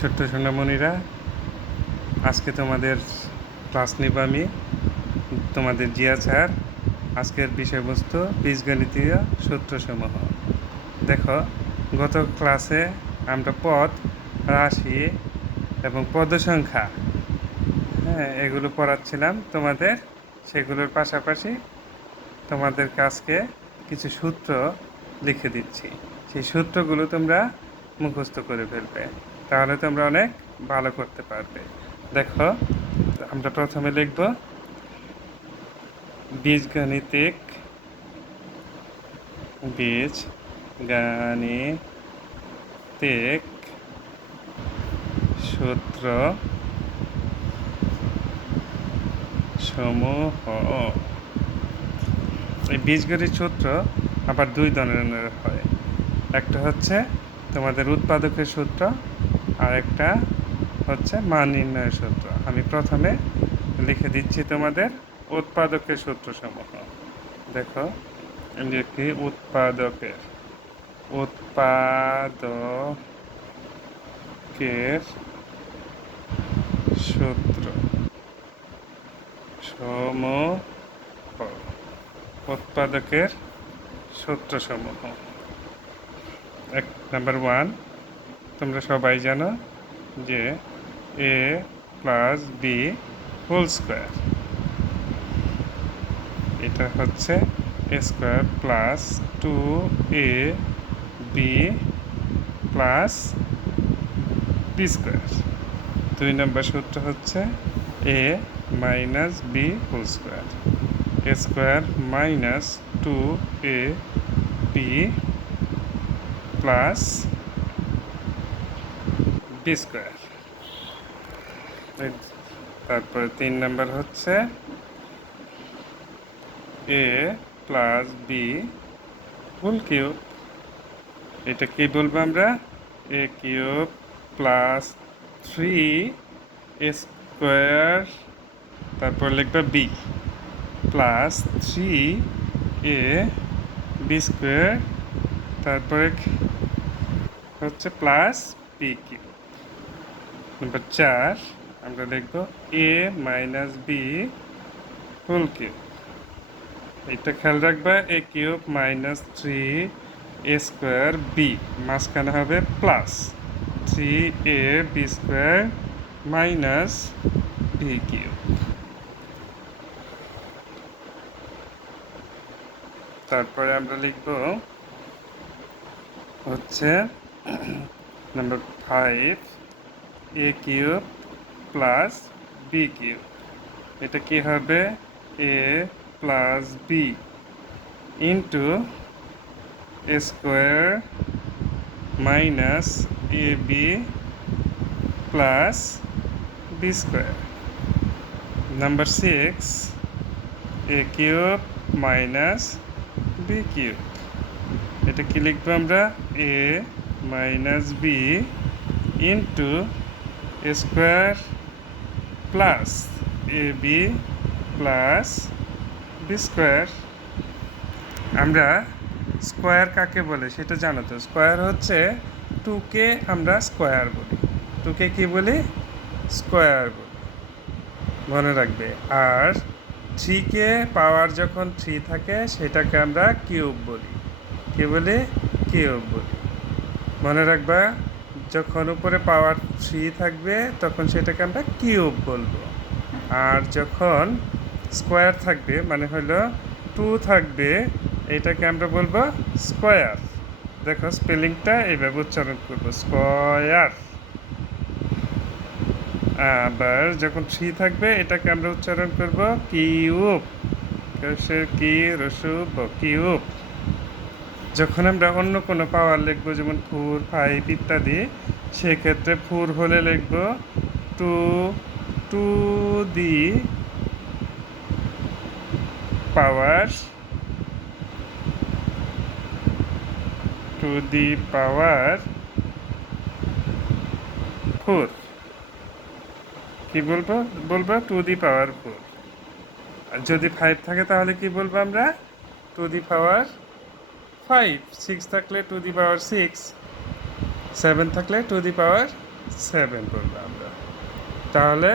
ছোট্ট সোনামণিরা, আজকে তোমাদের ক্লাস নিব আমি, তোমাদের জিয়া স্যার। আজকের বিষয়বস্তু বীজগণিতীয় সূত্রসমূহ। দেখো, গত ক্লাসে আমরা পদ, রাশি এবং পদসংখ্যা এগুলো পড়াচ্ছিলাম তোমাদের। সেগুলোর পাশাপাশি তোমাদের কাছকে কিছু সূত্র লিখে দিচ্ছি। সেই সূত্রগুলো তোমরা মুখস্থ করে ফেলবে, তাহলে তোমরা অনেক ভালো করতে পারবে। দেখো, আমরা প্রথমে লিখব বীজগাণিতিক সূত্র সমূহ। এই বীজগণিত সূত্র আবার দুই ধরনের হয়। একটা হচ্ছে তোমাদের উৎপাদকের সূত্র, আর একটা হচ্ছে মান নির্ণয়ের সূত্র। আমি প্রথমে লিখে দিচ্ছি তোমাদের উৎপাদকের সূত্রসমূহ। দেখো, লিখি উৎপাদকের সূত্র সমূহ। উৎপাদকের সূত্রসমূহ। নাম্বার 1, তোমরা সবাই জানো যে a plus B whole square, এটা হচ্ছে A square plus 2ab plus B square. 2 নম্বর সূত্র হচ্ছে a minus B whole square, A square minus 2ab plus B square. তারপরে 3 নম্বর হচ্ছে A plus B whole cube. এটা কি বলবো আমরা? এ কিউব প্লাস 3 স্কোয়ার, তারপর লিখবে বি প্লাস 3 বি স্কোয়ার, তারপরে হচ্ছে প্লাস বি কিউব। নাম্বার 4 আমরা লিখব A minus B whole cube. এটা খেয়াল রাখবা, A cube minus 3 square B, মাঝখানে হবে plus 3ab square minus B cube. তারপরে আমরা লিখব হচ্ছে number 5 A cube plus B cube. এটা কি হবে? A plus B into A square minus A B plus B square. Number 6 A cube minus B cube. এটা কি লিখবো আমরা? A minus B into A square plus A B plus B square. আমরা square কাকে বলে সেটা জানো তো? স্কোয়ার হচ্ছে 2কে আমরা স্কোয়ার বলি। 2কে কি বলি? স্কোয়ার বলি, মনে রাখবে। আর 3কে পাওয়ার যখন 3 থাকে সেটাকে আমরা কিউব বলি। কি বলি? কিউব বলি, মনে রাখবা। যখন উপরে পাওয়ার 3 থাকবে তখন সেটাকে আমরা কিউব বলবো, আর যখন স্কোয়ার থাকবে মানে হলো 2 থাকবে, এটাকে আমরা বলবো স্কোয়ার। দেখো, স্পেলিংটা এইভাবে উচ্চারণ করবো, স্কোয়ার। আবার যখন 3 থাকবে এটাকে আমরা উচ্চারণ করব কিউব, কি রসুব, কিউব। যখন আমরা অন্য কোনো পাওয়ার লিখবো, যেমন 4, 5 ইত্যাদি, সেক্ষেত্রে 4 হলে লিখব 2 টু দি পাওয়ার 4। কি বলবো? বলবো 2 4। আর যদি 5 থাকে তাহলে কি বলবো আমরা? 2 5। 6 থাকলে 6, 7 থাকলে 7 বলবো আমরা। তাহলে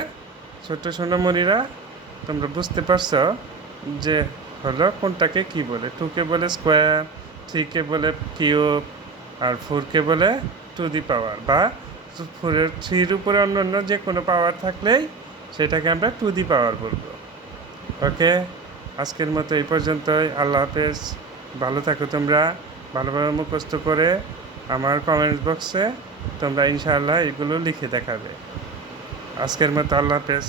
ছোট্ট সোনামণিরা, তোমরা বুঝতে পারছো যে হলো কোনটাকে কি বলে। 2-কে বলে স্কোয়ার, 3-কে বলে কিউব, আর 4-কে বলে টু দি পাওয়ার, বা 3-র উপরে অন্য অন্য যে কোনো পাওয়ার থাকলেই সেটাকে আমরা টু দি পাওয়ার বলবো। ওকে, আজকের মতো এই পর্যন্তই। আল্লাহ হাফেজ, ভালো থাকো তোমরা। ভালোভাবে মুখস্থ করে আমার কমেন্টস বক্সে তোমরা ইনশাআল্লাহ এগুলো লিখে দেখাবে। আজকের মতো আল্লাহ হাফেজ।